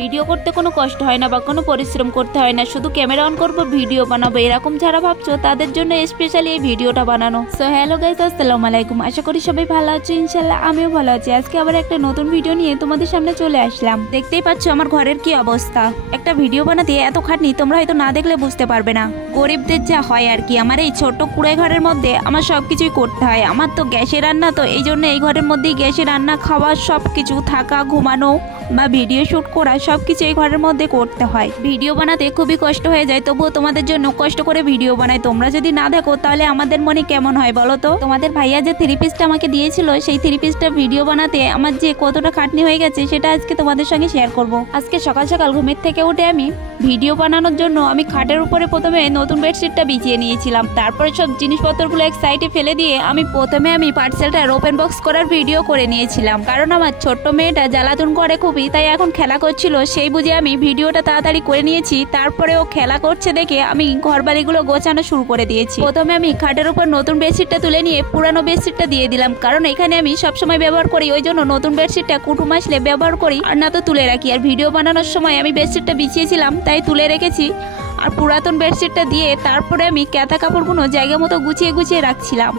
Video করতে কোনো কষ্ট হয় না বা কোনো পরিশ্রম করতে হয় না, শুধু ক্যামেরা অন করবো ভিডিও বানাবো, এরকম যারা ভাবছো তাদের জন্য স্পেশালি এই ভিডিওটা বানানো। সো হ্যালো গাইস, আসসালামু আলাইকুম। আশা করি সবাই ভালো আছো, ইনশাল্লাহ আমিও ভালো আছি। আজকে আবার একটা নতুন ভিডিও নিয়ে তোমাদের সামনে চলে আসলাম। দেখতেই পাচ্ছ আমার ঘরের কি অবস্থা। একটা ভিডিও বানাতে এত খাটনি তোমরা হয়তো না দেখলে বুঝতে পারবে না। গরিবদের যা হয় আর কি। আমার এই ছোট্ট কুড়াই ঘরের মধ্যে আমার সবকিছুই করতে হয়। আমার তো গ্যাসে রান্না, তো এই জন্য এই ঘরের মধ্যেই গ্যাসে রান্না, খাওয়া, সবকিছু, থাকা, ঘুমানো বা ভিডিও শুট করা সবকিছু এই ঘরের মধ্যে করতে হয়। ভিডিও বানাতে খুবই কষ্ট হয়ে যায়, তবুও তোমাদের জন্য কষ্ট করে ভিডিও বানাই। তোমরা যদি না দেখো তাহলে আমাদের মনে কেমন হয় বলো তো। তোমাদের ভাইয়া যে 3 পিসটা আমাকে দিয়েছিল, সেই 3 পিসটা ভিডিও বানাতে আমার যে কতটা খাটনি হয়ে গেছে সেটা আজকে তোমাদের সঙ্গে শেয়ার করব। আজকে সকাল সকাল ঘুমের থেকে উঠে আমি ভিডিও বানানোর জন্য আমি খাটের উপরে প্রথমে নতুন বেডশিটটা বিছিয়ে নিয়েছিলাম। তারপরে সব জিনিসপত্রগুলো এক সাইডে ফেলে দিয়ে আমি পার্সেলটার ওপেন বক্স করার ভিডিও করে নিয়েছিলাম। কারণ আমার ছোট্ট মেয়েটা জ্বালাতন করে খুবই, তাই এখন খেলা করছিল, সেই বুঝে আমি ভিডিওটা তাড়াতাড়ি করে নিয়েছি। তারপরে ও খেলা করছে দেখে আমি ঘর বাড়িগুলো গোছানো শুরু করে দিয়েছি। প্রথমে আমি খাটের উপর নতুন বেডশিটটা তুলে নিয়ে পুরানো বেডশিটটা দিয়ে দিলাম, কারণ এখানে আমি সবসময় ব্যবহার করি, ওই জন্য নতুন বেডশিটটা কুটুম আসলে ব্যবহার করি, আর না তো তুলে রাখি। আর ভিডিও বানানোর সময় আমি বেডশিটটা বিছিয়েছিলাম তাই তুলে রেখেছি। আর পুরাতন বেডশিটটা দিয়ে তারপরে আমি কাঁথা কাপড়গুলো জায়গা মতো গুছিয়ে গুছিয়ে রাখছিলাম।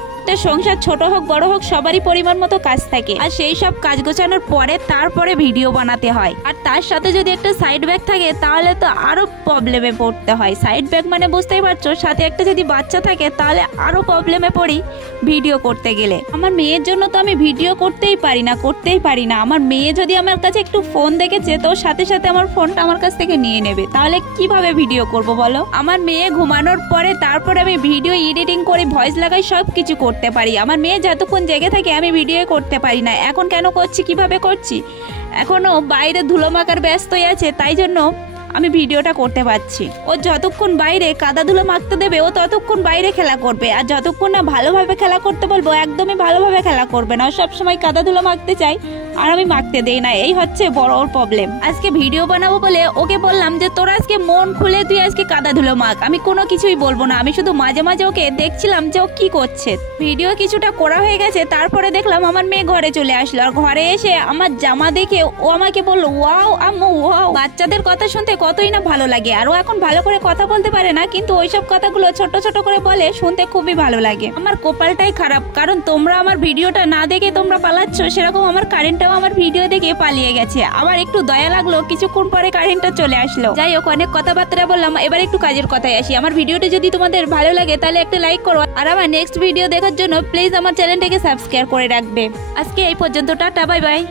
সংসার ছোট হোক বড় হোক সবারই পরিমাণ মতো কাজ থাকে, আর সেই সব কাজ গোছানোর পরে তারপরে ভিডিও বানাতে হয়। আর তার সাথে যদি একটা সাইড ব্যাগ থাকে তাহলে তো আরো প্রবলেমে পড়তে হয়। সাইড ব্যাগ মানে বুঝতেই পারছো, সাথে একটা যদি বাচ্চা থাকে তাহলে আরো প্রবলেমে পড়ি ভিডিও করতে গেলে। আমার মেয়ের জন্য তো আমি ভিডিও করতেই পারি না। আমার মেয়ে যদি আমার কাছে একটু ফোন দেখেছে তো সাথে সাথে আমার ফোনটা আমার কাছ থেকে নিয়ে নেবে, তাহলে কিভাবে ভিডিও করব বলো। আমার মেয়ে ঘুমানোর পরে তারপরে আমি ভিডিও এডিটিং করে ভয়েস লাগাই, সব কিছু করতে পারি। আমার মেয়ে যতক্ষণ জেগে থাকে আমি ভিডিও করতে পারি না। এখন কেন করছি, কিভাবে করছি, এখনো বাইরে ধুলো মাখার ব্যস্তই আছে, তাই জন্য আমি ভিডিওটা করতে পারছি। ও যতক্ষণ বাইরে কাদা ধুলো মাখতে দেবে ও ততক্ষণ বাইরে খেলা করবে, আর যতক্ষণ না ভালোভাবে খেলা করতে বলবো একদমই ভালোভাবে খেলা করবে না। সবসময় কাদা ধুলো মাখতে চাই আর আমি মাখতে দেই না, এই হচ্ছে বড় প্রবলেম। আজকে ভিডিও বানাবো বলে ওকে বললাম যে তোরা আজকে মন খুলে তুই আজকে কাদা ধুলো মাখ, আমি কোনো কিছুই বলবো না। আমি শুধু মাঝে মাঝে ওকে দেখছিলাম যে ও কি করছে। ভিডিও কিছুটা করা হয়ে গেছে, তারপরে দেখলাম আমার মেয়ে ঘরে চলে আসলো। আর ঘরে এসে আমার জামা দেখে ও আমাকে বললো ওয়াও আম্মু ওয়াও। বাচ্চাদের কথা শুনতে কতই না ভালো লাগে, আর ও এখন ভালো করে কথা বলতে পারে না, কিন্তু ওইসব কথাগুলো ছোট ছোট করে বলে, শুনতে খুবই ভালো লাগে। আমার কপালটাই খারাপ, কারণ তোমরা আমার ভিডিওটা না দেখে তোমরা পালাচ্ছ, সেরকম আমার কারেন্টটাও আমার ভিডিও দেখে পালিয়ে গেছে। আমার একটু দয়া লাগলো, কিছুক্ষণ পরে কারেন্টটা চলে আসলো। যাই হোক, অনেক কথাবার্তা বললাম, এবার একটু কাজের কথায় আসি। আমার ভিডিওটা যদি তোমাদের ভালো লাগে তাহলে একটা লাইক করো, আর আমার নেক্সট ভিডিও দেখার জন্য প্লিজ আমার চ্যানেলটাকে সাবস্ক্রাইব করে রাখবে। আজকে এই পর্যন্ত, টাটা, বাই বাই।